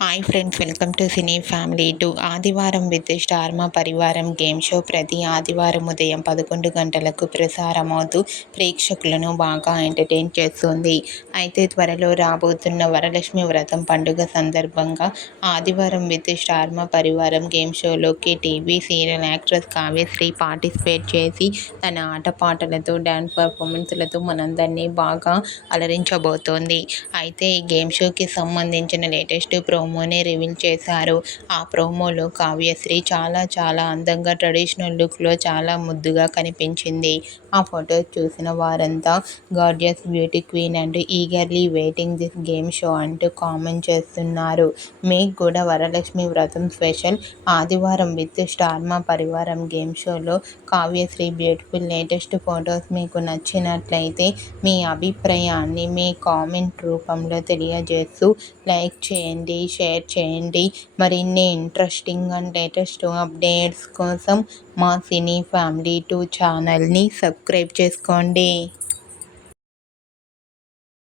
Hi friends, welcome to cine family to ఆదివారం with star Maa Parivaaram game show ప్రతి ఆదివారం ఉదయం 11 గంటలకు ప్రసారమవుతూ ప్రేక్షకులను బాగా ఎంటర్టైన్ చేస్తుంది. అయితే త్వరలో రాబోతున్న వరలక్ష్మి వ్రతం పండుగ సందర్భంగా ఆదివారం with star Maa Parivaaram game షోలోకి TV serial actress Kavyasri participate చేసి తన ఆటపాటలతో డ్యాన్స్ పర్ఫార్మెన్స్లతో మనందరినీ బాగా అలరించబోతోంది. అయితే ఈ గేమ్ షోకి సంబంధించిన లేటెస్ట్ ప్రోమోని రివీల్ చేశారు. ఆ ప్రోమోలో కావ్యశ్రీ చాలా అందంగా ట్రెడిషనల్ లుక్లో చాలా ముద్దుగా కనిపించింది. ఆ ఫొటోస్ చూసిన వారంతా gorgeous beauty queen and eagerly waiting this game show అంటూ కామెంట్ చేస్తున్నారు. మీకు కూడా వరలక్ష్మి వ్రతం స్పెషల్ ఆదివారం with star Maa Parivaaram game షోలో కావ్యశ్రీ బ్యూటిఫుల్ లేటెస్ట్ ఫొటోస్ మీకు నచ్చినట్లయితే మీ అభిప్రాయాన్ని మీ కామెంట్ రూపంలో తెలియజేస్తూ లైక్ చేయండి, షేర్ చేయండి. మరిన్ని ఇంట్రెస్టింగ్ అండ్ లేటెస్ట్ అప్డేట్స్ కోసం మా సినీ ఫ్యామిలీ 2 ఛానల్ని సబ్స్క్రైబ్ చేసుకోండి.